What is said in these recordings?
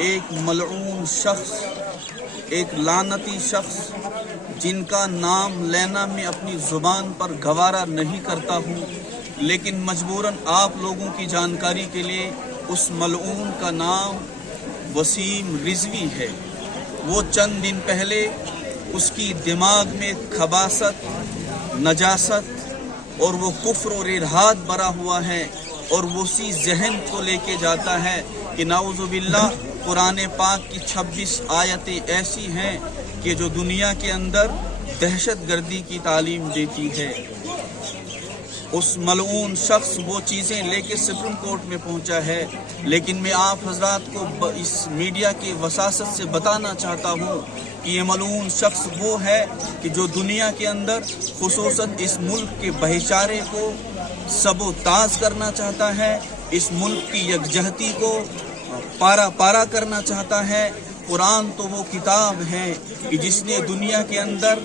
ایک ملعون شخص، ایک لعنتی شخص جن کا نام لینا میں اپنی زبان پر گوارا نہیں کرتا ہوں، لیکن مجبوراً آپ لوگوں کی جانکاری کے لیے اس ملعون کا نام وسیم رضوی ہے۔ وہ چند دن پہلے اس کی دماغ میں خباثت، نجاست اور وہ کفر اور الحاد بھرا ہوا ہے، اور وہ اسی ذہن کو لے کے جاتا ہے کہ نعوذ باللہ قرآن پاک کی 26 آیتیں ایسی ہیں کہ جو دنیا کے اندر دہشت گردی کی تعلیم دیتی ہے۔ اس ملعون شخص وہ چیزیں لے کے سپریم کورٹ میں پہنچا ہے، لیکن میں آپ حضرات کو اس میڈیا کی وساست سے بتانا چاہتا ہوں کہ یہ ملعون شخص وہ ہے کہ جو دنیا کے اندر خصوصاً اس ملک کے بھائی چارے کو سب و تاز کرنا چاہتا ہے، اس ملک کی یکجہتی کو پارا پارا کرنا چاہتا ہے۔ قرآن تو وہ کتاب ہے کہ جس نے دنیا کے اندر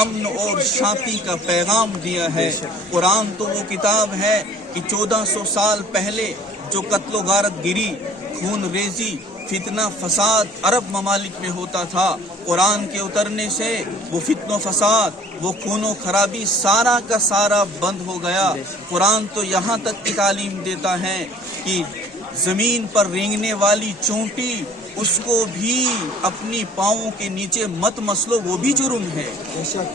امن اور شانتی کا پیغام دیا ہے۔ قرآن تو وہ کتاب ہے کہ 1400 سال پہلے جو قتل و غارت گری، خون ریزی، فتنہ فساد عرب ممالک میں ہوتا تھا، قرآن کے اترنے سے وہ فتنہ و فساد، وہ خون و خرابی سارا کا سارا بند ہو گیا۔ قرآن تو یہاں تک کی تعلیم دیتا ہے کہ زمین پر رینگنے والی چونٹی اس کو بھی اپنی پاؤں کے نیچے مت مسلو، وہ بھی جرم ہے۔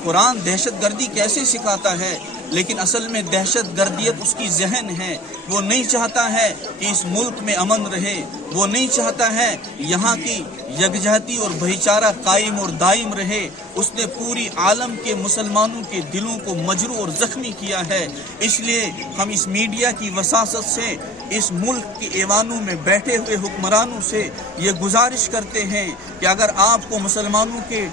قرآن دہشت گردی کیسے سکھاتا ہے، لیکن اصل میں دہشت گردیت اس کی ذہن ہے۔ وہ نہیں چاہتا ہے کہ اس ملک میں امن رہے، وہ نہیں چاہتا ہے یہاں کی یکجہتی اور بھائی چارہ قائم اور دائم رہے۔ اس نے پوری عالم کے مسلمانوں کے دلوں کو مجروح اور زخمی کیا ہے۔ اس لیے ہم اس میڈیا کی وساست سے اس ملک کے ایوانوں میں بیٹھے ہوئے حکمرانوں سے یہ گزارش کرتے ہیں کہ اگر آپ کو مسلمانوں کے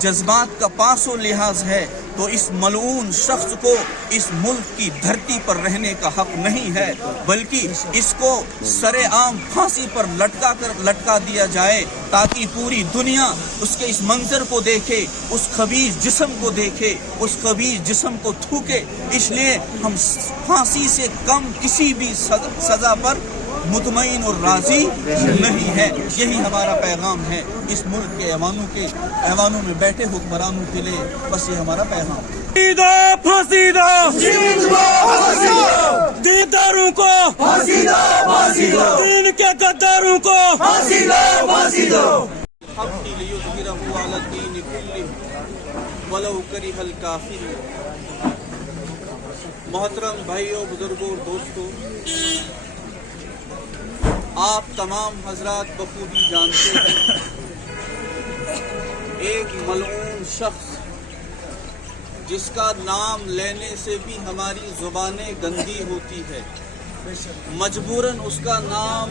جذبات کا پاس و لحاظ ہے تو اس ملعون شخص کو اس ملک کی دھرتی پر رہنے کا حق نہیں ہے، بلکہ اس کو سر عام پھانسی پر لٹکا دیا جائے تاکہ پوری دنیا اس کے اس منظر کو دیکھے، اس خبیث جسم کو دیکھے، اس خبیث جسم کو تھوکے۔ اس لیے ہم پھانسی سے کم کسی بھی سزا پر مطمئن اور راضی نہیں ہے۔ یہی ہمارا پیغام ہے اس ملک کے ایوانوں میں بیٹھے حکمرانوں کے لیے، بس یہ ہمارا پیغام ہے۔ پھانسی دو دینداروں کو، دین کے غداروں کو پھانسی دو۔ لِيُظْهِرَهُ عَلَى الدِّينِ كُلِّهِ وَلَوْ كَرِهَ الْكَافِرُونَ۔ محترم بھائیوں، بزرگوں اور دوستوں، آپ تمام حضرات بخوبی جانتے ہیں ایک ملعون شخص جس کا نام لینے سے بھی ہماری زبانیں گندی ہوتی ہے، مجبوراً اس کا نام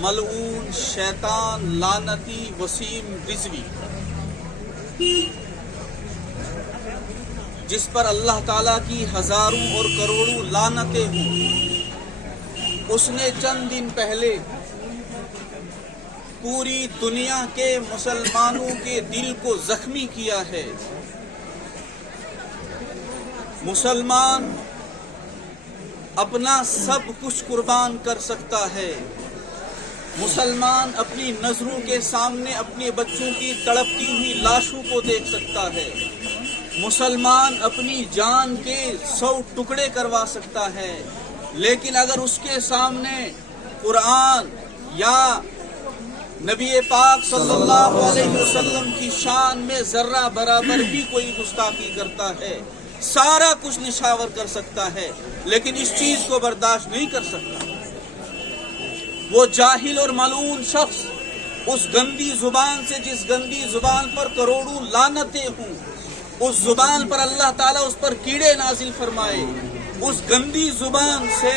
ملعون شیطان لعنتی وسیم رضوی، جس پر اللہ تعالیٰ کی ہزاروں اور کروڑوں لعنتیں ہوں، اس نے چند دن پہلے پوری دنیا کے مسلمانوں کے دل کو زخمی کیا ہے۔ مسلمان اپنا سب کچھ قربان کر سکتا ہے، مسلمان اپنی نظروں کے سامنے اپنے بچوں کی تڑپتی ہوئی لاشوں کو دیکھ سکتا ہے، مسلمان اپنی جان کے 100 ٹکڑے کروا سکتا ہے، لیکن اگر اس کے سامنے قرآن یا نبی پاک صلی اللہ علیہ وسلم کی شان میں ذرہ برابر بھی کوئی گستاخی کرتا ہے، سارا کچھ نشاور کر سکتا ہے، لیکن اس چیز کو برداشت نہیں کر سکتا۔ وہ جاہل اور ملعون شخص اس گندی زبان سے، جس گندی زبان پر کروڑوں لعنتیں ہوں، اس زبان پر اللہ تعالیٰ اس پر کیڑے نازل فرمائے، اس گندی زبان سے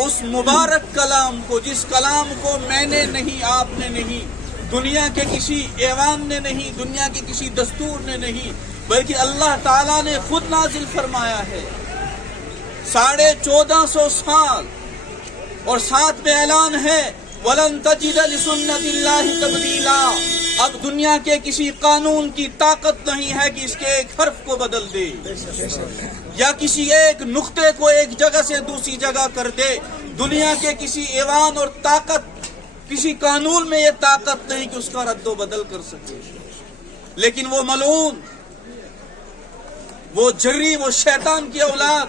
उस मुबारक कलाम को, जिस कलाम को मैंने नहीं, आपने नहीं, दुनिया के किसी ऐवान ने नहीं, दुनिया के किसी दस्तूर ने नहीं, बल्कि अल्लाह ताला ने खुद नाजिल फरमाया है। 1450 साल, और साथ में ऐलान है वलन तजिद लिसुन्नतिल्लाहि तब्दीला। अब दुनिया के किसी कानून की ताकत नहीं है कि इसके एक हर्फ को बदल दे या किसी एक नुक्ते को एक जगह से दूसरी जगह कर दे। दुनिया के किसी ऐवान और ताकत, किसी कानून में ये ताकत नहीं कि उसका रद्दो बदल कर सके। लेकिन वो मलून, वो जर्री, वो शैतान की औलाद,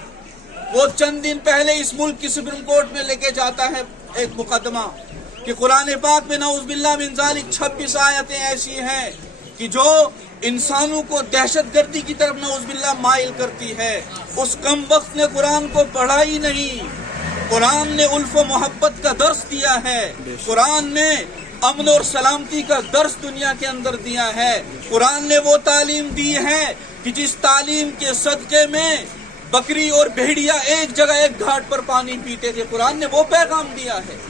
वो चंद दिन पहले इस मुल्क की सुप्रीम कोर्ट में लेके जाता है एक मुकदमा कि कुरान पाक में नऊज़ुबिल्लाह मिन ज़ालिक 26 आयतें ऐसी हैं कि जो इंसानों को दहशतगर्दी की तरफ नऊज़ुबिल्लाह माइल करती है। उस कम वक्त ने कुरान को पढ़ा ही नहीं। कुरान ने उल्फ व मोहब्बत का दर्स दिया है, कुरान ने अमन और सलामती का दर्स दुनिया के अंदर दिया है। कुरान ने वो तालीम दी है कि जिस तालीम के सदक़े में बकरी और भेड़िया एक जगह एक घाट पर पानी पीते थे, कुरान ने वो पैगाम दिया है।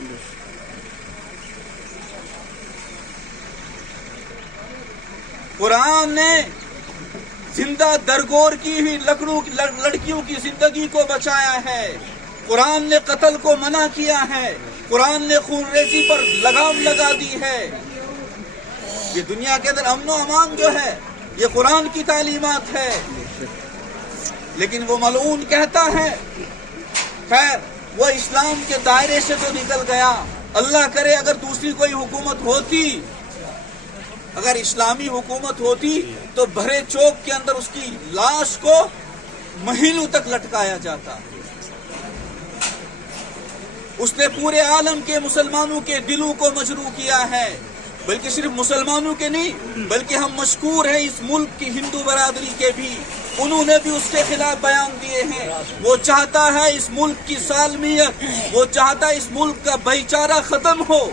कुरान ने जिंदा दरगोर की हुई लड़कियों की जिंदगी को बचाया है। कुरान ने कत्ल को मना किया है। कुरान ने खूनरेज़ी पर लगाम लगा दी है। ये दुनिया के अंदर अमन व अमान जो है, ये कुरान की तालीमात है। लेकिन वो मलऊन कहता है, खैर वो इस्लाम के दायरे से तो निकल गया, अल्लाह करे अगर दूसरी कोई हुकूमत होती, अगर इस्लामी हुकूमत होती तो भरे चौक के अंदर उसकी लाश को महीनों तक लटकाया जाता। उसने पूरे आलम के मुसलमानों के दिलों को मजरूह किया है, बल्कि सिर्फ मुसलमानों के नहीं, बल्कि हम मशकूर हैं इस मुल्क की हिंदू बरादरी के भी, उन्होंने भी उसके खिलाफ बयान दिए हैं। वो चाहता है इस मुल्क की सालमियत, वो चाहता है इस मुल्क का भाईचारा खत्म हो।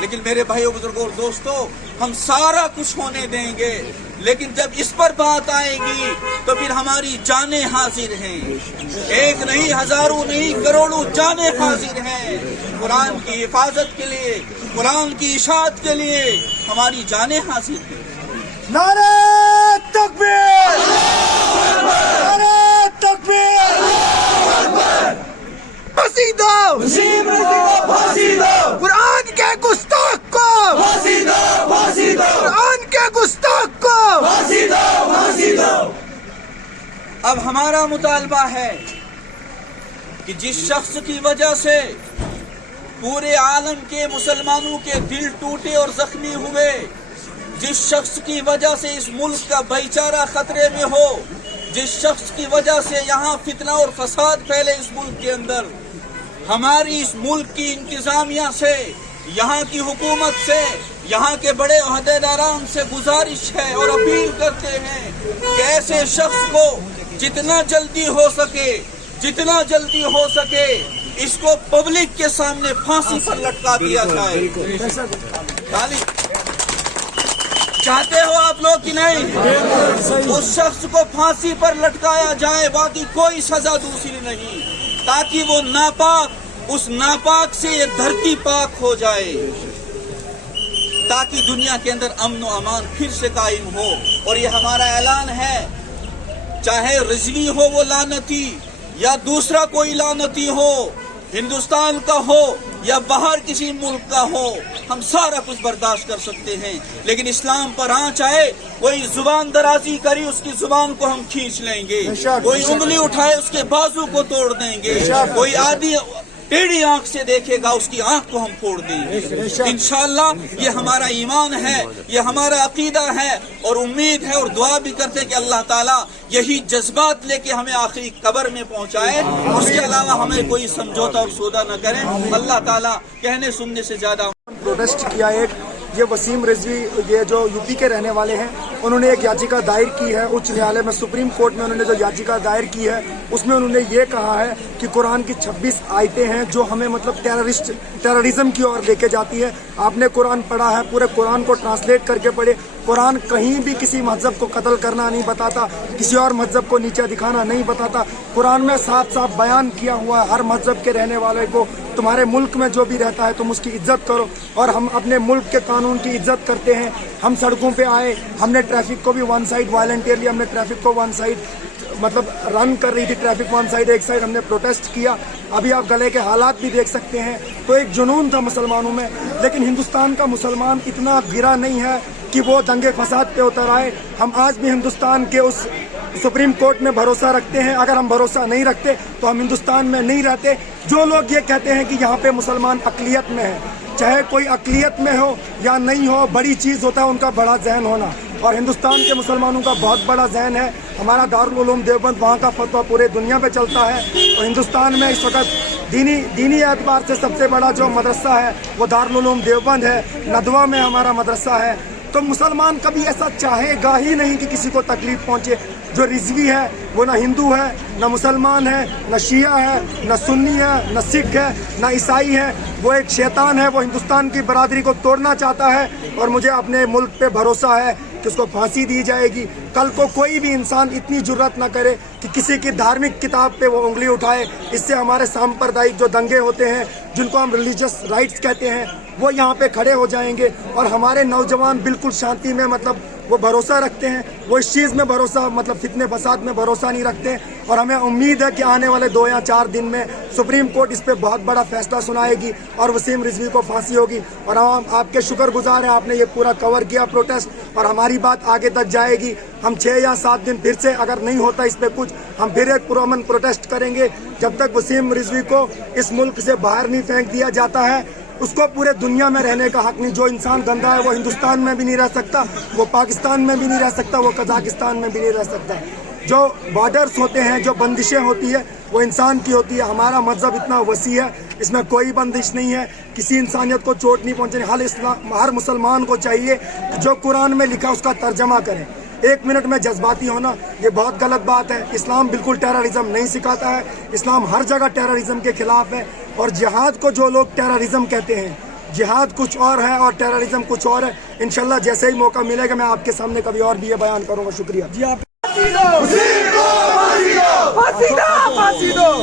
लेकिन मेरे भाइयों, बुजुर्गों और दोस्तों, हम सारा कुछ होने देंगे, लेकिन जब इस पर बात आएगी तो फिर हमारी जानें हाजिर हैं। एक नहीं, हजारों नहीं, करोड़ों जानें हाजिर हैं। कुरान की हिफाजत के लिए, कुरान की इशाअत के लिए हमारी जानें हाजिर हैं। नारे तकबीर, नारे तकबीर, फांसी दो, फांसी दो, कुरान के गुस्ताख को फांसी दो, फांसी दो, कुरान के गुस्ताख को फांसी दो, फांसी दो। अब हमारा मुतालबा है कि जिस शख्स की वजह से पूरे आलम के मुसलमानों के दिल टूटे और जख्मी हुए, जिस शख्स की वजह से इस मुल्क का भाईचारा खतरे में हो, जिस शख्स की वजह से यहाँ फितना और फसाद फैले इस मुल्क के अंदर, हमारी इस मुल्क की इंतजामिया से, यहाँ की हुकूमत से, यहाँ के बड़े ओहदेदारान से गुजारिश है और अपील करते हैं कि ऐसे शख्स को जितना जल्दी हो सके, जितना जल्दी हो सके इसको पब्लिक के सामने फांसी पर लटका दिया जाए। ताली चाहते हो आप लोग कि नहीं? उस शख्स को फांसी पर लटकाया जाए, बाकी कोई सजा दूसरी नहीं, ताकि वो नापाक, उस नापाक से ये धरती पाक हो जाए, ताकि दुनिया के अंदर अमन व अमान फिर से कायम हो। और ये हमारा ऐलान है, चाहे रिजवी हो वो लानती या दूसरा कोई लानती हो, हिंदुस्तान का हो या बाहर किसी मुल्क का हो, हम सारा कुछ बर्दाश्त कर सकते हैं। लेकिन इस्लाम पर आँच आए, कोई जुबान दराजी करी उसकी जुबान को हम खींच लेंगे, कोई उंगली उठाए उसके बाजू को तोड़ देंगे, कोई आदि टेढ़ी आंख से देखेगा उसकी आंख को हम फोड़ देंगे। इंशाअल्लाह ये हमारा ईमान है, ये हमारा अकीदा है, और उम्मीद है और दुआ भी करते हैं कि अल्लाह ताला यही जज्बात लेके हमें आखिरी कब्र में पहुंचाए, उसके अलावा हमें कोई समझौता और सौदा न करें। अल्लाह ताला कहने सुनने से ज्यादा। प्रोटेस्ट किया एक, ये वसीम रिजवी, ये जो यूपी के रहने वाले हैं, उन्होंने एक याचिका दायर की है उच्च न्यायालय में, सुप्रीम कोर्ट में उन्होंने जो याचिका दायर की है उसमें उन्होंने ये कहा है कि कुरान की 26 आयतें हैं जो हमें मतलब टेररिज्म की ओर लेके जाती है। आपने कुरान पढ़ा है, पूरे कुरान को ट्रांसलेट करके पढ़े। कुरान कहीं भी किसी मजहब को कत्ल करना नहीं बताता, किसी और मजहब को नीचा दिखाना नहीं बताता। कुरान में साफ साफ बयान किया हुआ है हर मजहब के रहने वाले को तुम्हारे मुल्क में जो भी रहता है तुम उसकी इज्जत करो, और हम अपने मुल्क के कानून की इज्जत करते हैं। हम सड़कों पे आए, हमने ट्रैफिक को भी वन साइड वॉलंटियरली हमने ट्रैफिक को वन साइड मतलब रन कर रही थी ट्रैफिक वन साइड, एक साइड हमने प्रोटेस्ट किया। अभी आप गले के हालात भी देख सकते हैं। तो एक जुनून था मुसलमानों में, लेकिन हिंदुस्तान का मुसलमान इतना गिरा नहीं है कि वो दंगे फसाद पे उतर आए। हम आज भी हिंदुस्तान के उस सुप्रीम कोर्ट में भरोसा रखते हैं। अगर हम भरोसा नहीं रखते तो हम हिंदुस्तान में नहीं रहते। जो लोग ये कहते हैं कि यहाँ पे मुसलमान अक़लियत में है, चाहे कोई अक़लियत में हो या नहीं हो, बड़ी चीज़ होता है उनका बड़ा जहन होना, और हिंदुस्तान के मुसलमानों का बहुत बड़ा जहन है। हमारा दारुल उलूम देवबंद, वहाँ का फतवा पूरे दुनिया पे चलता है। और हिंदुस्तान में इस वक्त दीनी एतबार से सबसे बड़ा जो मदरसा है वो दारुल उलूम देवबंद है। नदवा में हमारा मदरसा है। तो मुसलमान कभी ऐसा चाहेगा ही नहीं कि किसी को तकलीफ पहुँचे। जो रिजवी है वो ना हिंदू है, ना मुसलमान है, ना शिया है, ना सुन्नी है, ना सिख है, ना ईसाई है। वो एक शैतान है। वो हिंदुस्तान की बरादरी को तोड़ना चाहता है, और मुझे अपने मुल्क पे भरोसा है कि उसको फांसी दी जाएगी। कल को कोई भी इंसान इतनी जुर्रत ना करे कि किसी की धार्मिक किताब पे वो उंगली उठाए। इससे हमारे सांप्रदायिक जो दंगे होते हैं, जिनको हम रिलीजियस राइट्स कहते हैं, वो यहाँ पे खड़े हो जाएंगे। और हमारे नौजवान बिल्कुल शांति में मतलब वो भरोसा रखते हैं, वो इस चीज़ में भरोसा मतलब फितने फसाद में भरोसा नहीं रखते। और हमें उम्मीद है कि आने वाले 2 या 4 दिन में सुप्रीम कोर्ट इस पे बहुत बड़ा फैसला सुनाएगी और वसीम रिजवी को फांसी होगी। और हम आपके शुक्रगुजार हैं, आपने ये पूरा कवर किया प्रोटेस्ट, और हमारी बात आगे तक जाएगी। हम 6 या 7 दिन फिर से अगर नहीं होता इस पे कुछ, हम फिर एक पुरअमन प्रोटेस्ट करेंगे। जब तक वसीम रिजवी को इस मुल्क से बाहर नहीं फेंक दिया जाता है, उसको पूरे दुनिया में रहने का हक नहीं। जो इंसान गंदा है वो हिंदुस्तान में भी नहीं रह सकता, वो पाकिस्तान में भी नहीं रह सकता, वो कजाकिस्तान में भी नहीं रह सकता। जो बॉर्डर्स होते हैं, जो बंदिशें होती है, वो इंसान की होती है। हमारा मजहब इतना वसी है, इसमें कोई बंदिश नहीं है, किसी इंसानियत को चोट नहीं पहुँचनी। हर मुसलमान को चाहिए कि जो कुरान में लिखा उसका तर्जमा करें। 1 मिनट में जज्बाती होना ये बहुत गलत बात है। इस्लाम बिल्कुल टेररिज्म नहीं सिखाता है। इस्लाम हर जगह टेररिज्म के खिलाफ है। और जिहाद को जो लोग टेररिज्म कहते हैं, जिहाद कुछ और है और टेररिज्म कुछ और है। इंशाल्लाह जैसे ही मौका मिलेगा मैं आपके सामने कभी और भी ये बयान करूँगा। शुक्रिया जी। आप फांसी दो, फांसी दो, फांसी दो।